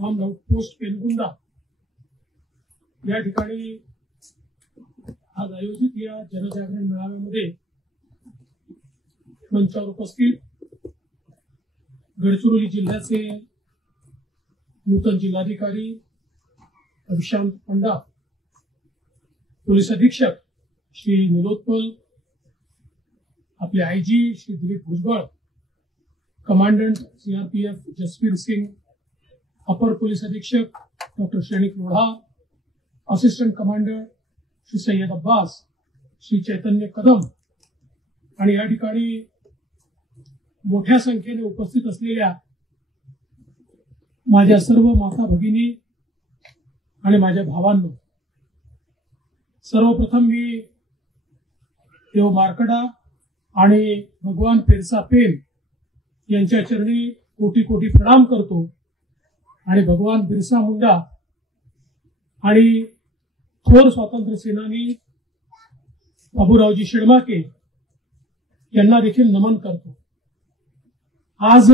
Form outpost पेनगुंडा या ठिकाणी आज आयोजित या जनजागरण मेळाव्यामध्ये मंचावर उपस्थित गडचिरोली जिल्ह्याचे नूतन जिल्हाधिकारी अभिशांत पंडा, पोलीस अधीक्षक श्री निलोत्पल, आपले IG Shri Dilip Bhujbal, commandant CRPF Jasvir Singh, अपर पोलीस अधीक्षक doctor Shrenik Lodha, assistant commander Shri Syed Abbas, Shri Chaitanya Kadam आणि या ठिकाणी मोठ्या संख्येने उपस्थित असलेल्या माझ्या सर्व माता भगिनी आणि माझ्या भावांनो, सर्वप्रथम मी देव मार्कडा आणि भगवान पेरसा पेन यांच्या चरणी कोटी कोटी प्रणाम करतो आणि भगवान बिरसा मुंडा आणि थोर स्वातंत्र्य सेनानी बाबूरावजी शेडमाके यांना देखील नमन करतो। आज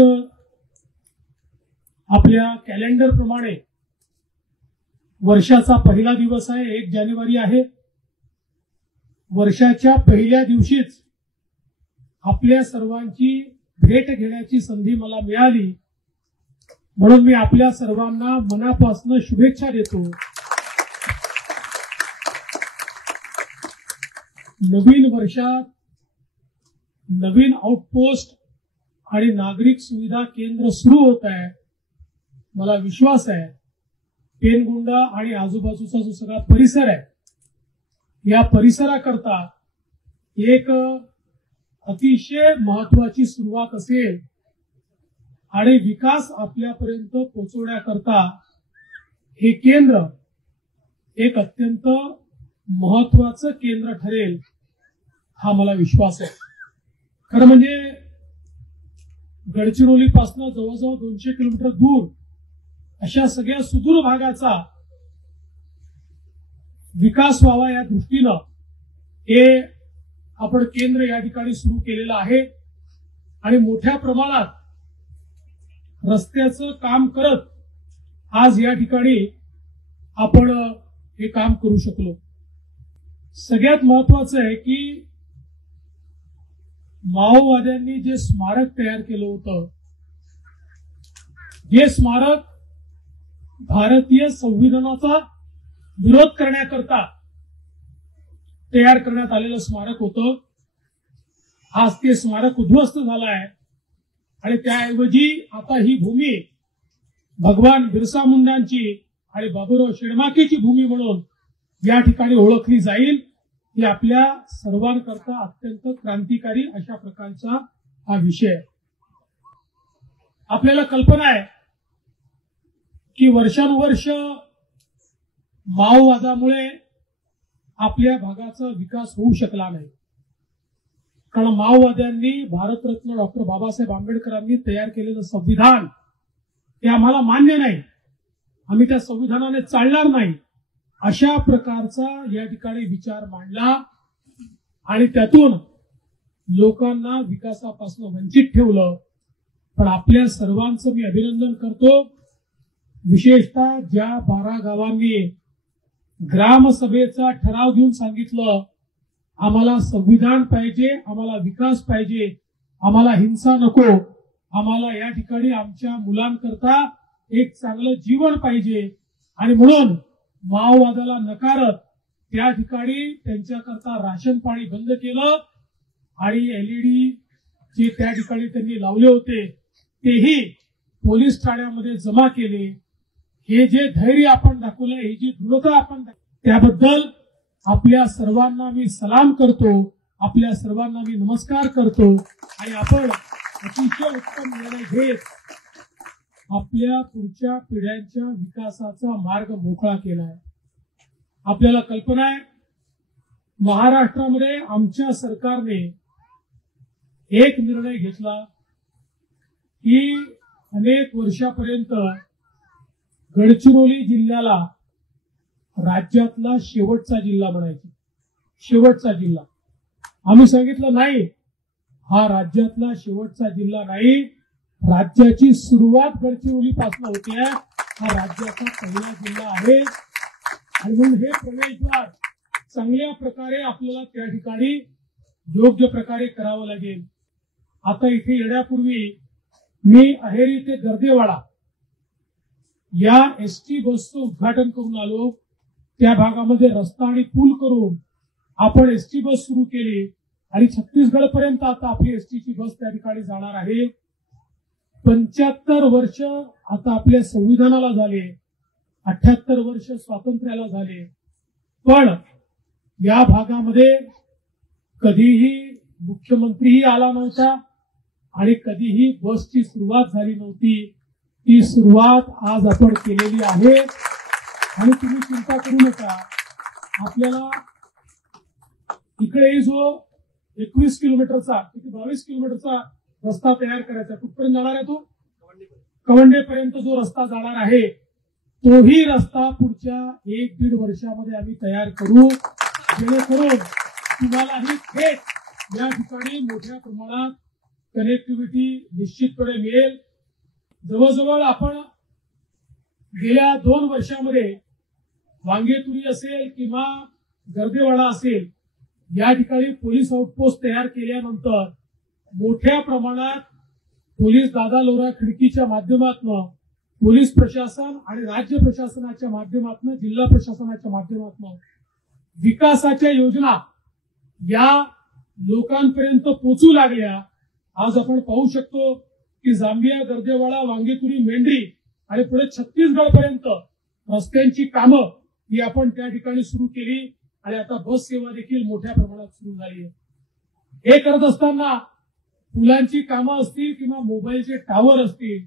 आपल्या कॅलेंडर प्रमाणे वर्षाचा पहिला दिवस आहे, 1 जानेवारी आहे। वर्षाच्या पहिल्या दिवशीच आपल्या सर्वांची भेट घेण्याची संधी मला मिळाली, म्हणून मी आपल्या सर्वांना मनापासून शुभेच्छा देतो। नवीन वर्षात नवीन आउटपोस्ट आणि नागरिक सुविधा केंद्र सुरू होत आहे। मला विश्वास आहे पेनगुंडा आणि आजूबाजूचा जो सगळा परिसर आहे या परिसराकरता एक अतिशय महत्वाची सुरुवात असेल आणि विकास आपल्यापर्यंत पोहोचवण्याकरता हे केंद्र एक अत्यंत महत्वाचं केंद्र ठरेल, हा मला विश्वास आहे। खरं म्हणजे गडचिरोलीपासून जवळजवळ 200 किलोमीटर दूर अशा सगळ्या सुदूर भागाचा विकास व्हावा या दृष्टीनं हे आपण केंद्र या ठिकाणी सुरू केलेलं आहे आणि मोठ्या प्रमाणात रस्त्याचं काम करत आज या ठिकाणी आपण हे काम करू शकलो। सगळ्यात महत्वाचं आहे की माओवाद्यांनी जे स्मारक तयार केलं होतं, जे स्मारक भारतीय संविधानाचा विरोध करण्याकरता तयार करण्यात आलेलं स्मारक होतं, आज ते स्मारक उद्ध्वस्त झालं आहे आणि त्याऐवजी आता ही भूमी भगवान बिरसा मुंडांची आणि बाबूराव शेडमाकेची भूमी म्हणून या ठिकाणी ओळखली जाईल। ही आपल्या सर्वांकरता अत्यंत क्रांतिकारी अशा प्रकारचा हा विषय आहे। आपल्याला कल्पना आहे की वर्षानुवर्ष माओवादामुळे आपल्या भागाचा विकास होऊ शकला नाही, कारण माओवाद्यांनी भारतरत्न डॉक्टर बाबासाहेब आंबेडकरांनी तयार केलेलं संविधान ते आम्हाला मान्य नाही, आम्ही त्या संविधानाने चालणार नाही, अशा प्रकारचा या ठिकाणी विचार मांडला आणि त्यातून लोकांना विकासापासून वंचित ठेवलं। पण आपल्या सर्वांचं मी अभिनंदन करतो, विशेषतः ज्या 12 गावांनी ग्रामसभेचा ठराव घेऊन सांगितलं आम्हाला संविधान पाहिजे, आम्हाला विकास पाहिजे, आम्हाला हिंसा नको, आम्हाला या ठिकाणी आमच्या मुलांकरता एक चांगलं जीवन पाहिजे आणि म्हणून माओवादाला नकारत त्या ठिकाणी त्यांच्याकरता राशन पाणी बंद केलं आणि एलईडी जे त्या ठिकाणी त्यांनी लावले होते तेही पोलीस ठाण्यामध्ये जमा केले। हे जे धैर्य आपण दाखवलं, ही जी दृढता आपण त्याबद्दल आपल्या सर्वांना मी सलाम करतो, आपल्या सर्वांना मी नमस्कार करतो आणि आपण अतिशय उत्तम निर्णय घेत आपल्या पुढच्या पिढ्यांच्या विकासाचा मार्ग मोकळा केलाय। आपल्याला कल्पना आहे महाराष्ट्रामध्ये आमच्या सरकारने एक निर्णय घेतला की अनेक वर्षापर्यंत गडचिरोली जिल्ह्याला राज्यातला शेवटचा जिल्हा बनायचा, शेवटचा जिल्हा। आम्ही सांगितलं नाही, हा राज्यातला शेवटचा जिल्हा नाही, राज्याची सुरुवात गडचिरोलीपासून होते हा राज्याचा पहिला जिल्हा आहे आणि म्हणून हे प्रवेशद्वार चांगल्या प्रकारे आपल्याला त्या ठिकाणी योग्य प्रकारे करावं लागेल. आता इथे येण्यापूर्वी मी अहेरी ते गर्देवाडा या एसटी बसचं उद्घाटन करून आलो. त्या भागामध्ये रस्ता आणि पूल करून आपण एसटी बस सुरू केली आणि छत्तीसगड पर्यंत आता आपली एसटीची बस त्या ठिकाणी जाणार आहे. 75 वर्ष आता आपल्या संविधानाला झाले, 78 वर्ष स्वातंत्र्याला झाले, पण या भागामध्ये कधीही मुख्यमंत्रीही आला नव्हता आणि कधीही बसची सुरुवात झाली नव्हती. ती सुरुवात आज आपण केलेली आहे आणि तुम्ही चिंता करू नका. आपल्याला इकडे जो 21 किलोमीटरचा 22 किलोमीटरचा रस्ता तयार करायचा, कुठपर्यंत जाणार आहे तो कवंडेपर्यंत जो रस्ता जाणार आहे तोही रस्ता पुढच्या 1-1.5 वर्षामध्ये आम्ही तयार करू, जेणेकरून तुम्हालाही थेट या ठिकाणी मोठ्या प्रमाणात कनेक्टिव्हिटी निश्चितपणे मिळेल. जवळजवळ आपण गेल्या 2 वर्षामध्ये वांगेतुरी असेल किंवा गर्देवाडा असेल या ठिकाणी पोलीस आउटपोस्ट तयार केल्यानंतर मोठ्या प्रमाणात पोलीस दादा लोरा खिडकीच्या माध्यमातून पोलीस प्रशासन आणि राज्य प्रशासनाच्या माध्यमातून जिल्हा प्रशासनाच्या माध्यमातून विकासाच्या योजना या लोकांपर्यंत पोहोचू लागल्या. आज आपण पाहू शकतो की जांभिया गर्देवाडा वांगेतुरी मेंढरी आणि पुढे छत्तीसगड पर्यंत रस्त्यांची कामं ही आपण त्या ठिकाणी सुरू केली आणि आता बस सेवा देखील मोठ्या प्रमाणात सुरू झाली आहे. हे करत असताना पुलांची कामं असतील किंवा मोबाईलचे टावर असतील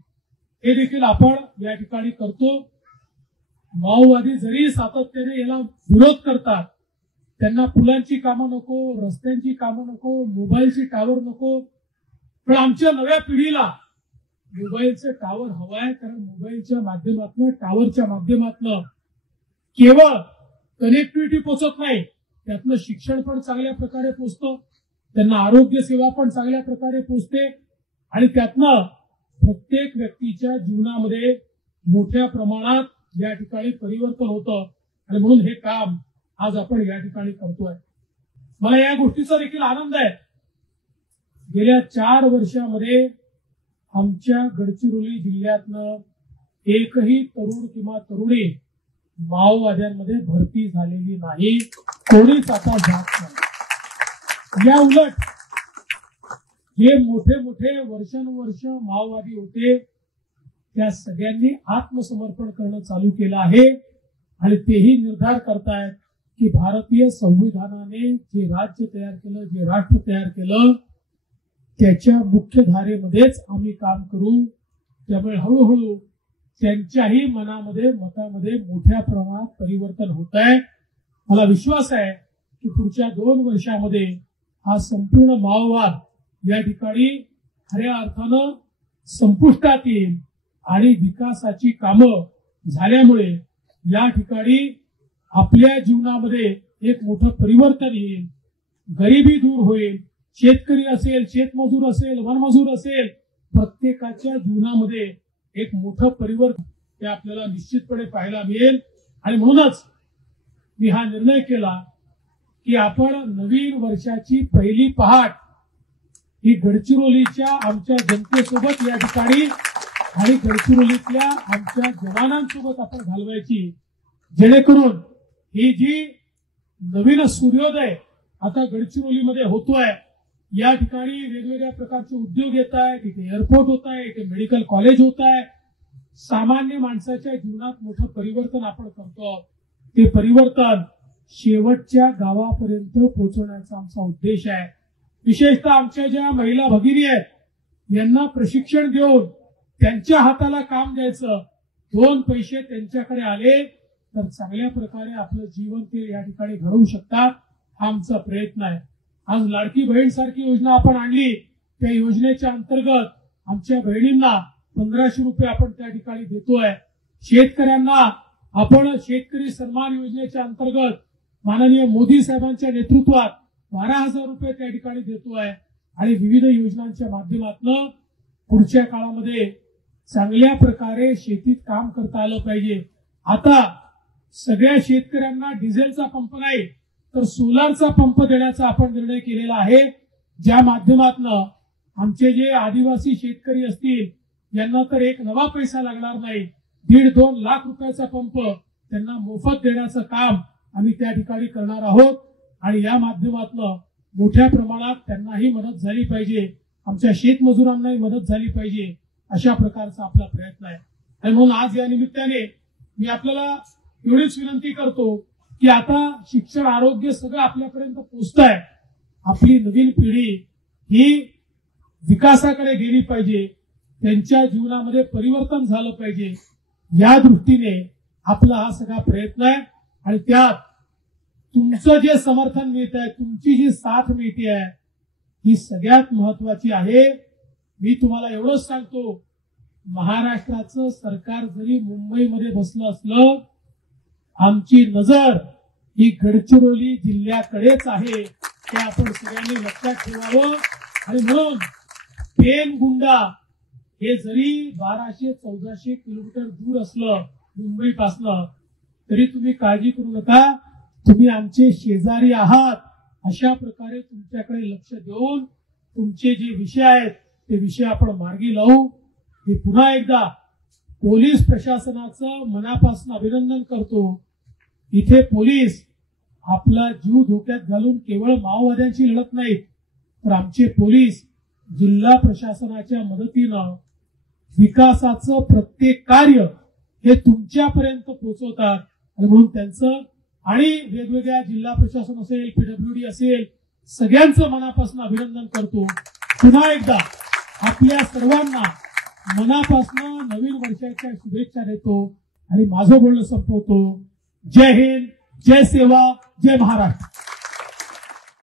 हे देखील आपण या ठिकाणी करतो. माओवादी जरी सातत्याने याला विरोध करतात, त्यांना पुलांची कामं नको, रस्त्यांची कामं नको, मोबाईलची टावर नको, पण आमच्या नव्या पिढीला मोबाईलचं टावर हवंय. कारण मोबाईलच्या माध्यमातून टावरच्या माध्यमातून केवळ कनेक्टिव्हिटी पोहोचत नाही, त्यातलं शिक्षण पण चांगल्या प्रकारे पोहोचतं, त्यांना आरोग्य सेवा पण चांगल्या प्रकारे पोहोचते आणि त्यातनं प्रत्येक व्यक्तीच्या जीवनामध्ये मोठ्या प्रमाणात या ठिकाणी परिवर्तन होतं आणि म्हणून हे काम आज आपण या ठिकाणी करतोय. मला या गोष्टीचा देखील आनंद आहे. गेल्या 4 वर्षामध्ये आमच्या गडचिरोली जिल्ह्यातनं एकही तरुण किंवा तरुणी माओवाद्यांमध्ये भरती झालेली नाही, कोणीच आता जात नाही. या उलट जे मोठे मोठे वर्षानुवर्ष माओवादी होते त्या सगळ्यांनी आत्मसमर्पण करणं चालू केलं आहे आणि तेही निर्धार करतायत की भारतीय संविधानाने जे राज्य तयार केलं, जे राष्ट्र तयार केलं त्याच्या मुख्य धारेमध्येच आम्ही काम करू. त्यामुळे हळूहळू त्यांच्याही मतामध्ये मोठ्या प्रमाणात परिवर्तन होत आहे. मला विश्वास आहे की पुढच्या 2 वर्षामध्ये हा संपूर्ण माओवाद या ठिकाणी खऱ्या अर्थानं संपुष्टात येईल आणि विकासाची कामं झाल्यामुळे या ठिकाणी आपल्या जीवनामध्ये एक मोठं परिवर्तन येईल, गरिबी दूर होईल. शेतकरी असेल, शेतमजूर असेल, वनमजूर असेल, प्रत्येकाच्या जीवनामध्ये एक मोठं परिवर्तन हे आपल्याला निश्चितपणे पाहायला मिळेल. आणि म्हणूनच मी हा निर्णय केला की आपण नवीन वर्षाची पहिली पहाट ही गडचिरोलीच्या आमच्या जनतेसोबत या ठिकाणी आणि गडचिरोलीतल्या आमच्या जवानांसोबत आपण घालवायची, जेणेकरून ही जी नवीन सूर्योदय आता गडचिरोलीमध्ये होतोय, या ठिकाणी वेगवेगळ्या प्रकारचे उद्योग येत आहेत, इथे एअरपोर्ट होत आहे, इथे मेडिकल कॉलेज होत आहे, सामान्य माणसाच्या जीवनात मोठं परिवर्तन आपण करतो. ते परिवर्तन शेवटच्या गावापर्यंत पोहोचवण्याचा आमचा उद्देश आहे. विशेषतः आमच्या ज्या महिला भगिनी आहेत यांना प्रशिक्षण देऊन त्यांच्या हाताला काम द्यायचं, 2 पैसे त्यांच्याकडे आले तर चांगल्या प्रकारे आपलं जीवन ते या ठिकाणी घडवू शकतात, हा आमचा प्रयत्न आहे. आज लाडकी बहीण सारखी योजना आपण आणली, त्या योजनेच्या अंतर्गत आमच्या बहिणींना 1500 रुपये आपण त्या ठिकाणी देतोय. शेतकऱ्यांना आपण शेतकरी सन्मान योजनेच्या अंतर्गत माननीय मोदी साहेबांच्या नेतृत्वात 12,000 रुपये त्या ठिकाणी देतोय आणि विविध योजनांच्या माध्यमातून पुढच्या काळामध्ये चांगल्या प्रकारे शेतीत काम करता आलं पाहिजे। आता सगळ्या शेतकऱ्यांना डिझेलचा पंप नाही तर सोलारचा पंप देण्याचा आपण निर्णय केलेला आहे, ज्या माध्यमातून आमचे जे आदिवासी शेतकरी असतील यांना तर एक नवा पैसा लागणार नाही, 1.5-2 लाख रुपयाचा पंप त्यांना मोफत देण्याचं काम आम्ही त्या ठिकाणी करणार आहोत। आणि या माध्यमातून मोठ्या प्रमाणात त्यांनाही मदत झाली पाहिजे, आमच्या शेतमजुरांनाही मदत झाली पाहिजे, अशा प्रकारचा आपला प्रयत्न आहे। आणि म्हणून आज या निमित्ताने मी आपल्याला एवढीच विनंती करतो की आता शिक्षण आरोग्य सगळं आपल्यापर्यंत पोहोचत आहे, आपली नवीन पिढी ही विकासाकडे गेली पाहिजे, त्यांच्या जीवनामध्ये परिवर्तन झालं पाहिजे, या दृष्टीने आपला हा सगळा प्रयत्न आहे। आणि त्यात तुमचं जे समर्थन मिळत आहे, तुमची जी साथ मिळते आहे, ही सगळ्यात महत्वाची आहे। मी तुम्हाला एवढंच सांगतो, महाराष्ट्राचं सरकार जरी मुंबईमध्ये बसलं असलं, आमची नजर ही गडचिरोली जिल्ह्याकडेच आहे, ते आपण सगळ्यांनी लक्षात ठेवावं। आणि म्हणून पेनगुंडा हे जरी 1200-1400 किलोमीटर दूर असलं मुंबईपासनं, तरी तुम्ही काळजी करू नका, तुम्ही आमचे शेजारी आहात, अशा प्रकारे तुमच्याकडे लक्ष देऊन तुमचे जे विषय आहेत ते विषय आपण मार्गी लावू। मी पुन्हा एकदा पोलीस प्रशासनाचं मनापासून अभिनंदन करतो। इथे पोलीस आपला जीव धोक्यात घालून केवळ माओवाद्यांची लढत नाहीत, तर आमचे पोलीस जिल्हा प्रशासनाच्या मदतीनं विकासाचं प्रत्येक कार्य हे तुमच्यापर्यंत पोहोचवतात। आणि म्हणून त्यांचं आणि वेगवेगळ्या जिल्हा प्रशासन असेल, पीडब्ल्यूडी असेल, सगळ्यांचं मनापासून अभिनंदन करतो। पुन्हा एकदा आपल्या सर्वांना मनापासून नवीन वर्षाच्या शुभेच्छा देतो आणि माझं बोलणं संपवतो। जय हिंद, जय सेवा, जय महाराष्ट्र।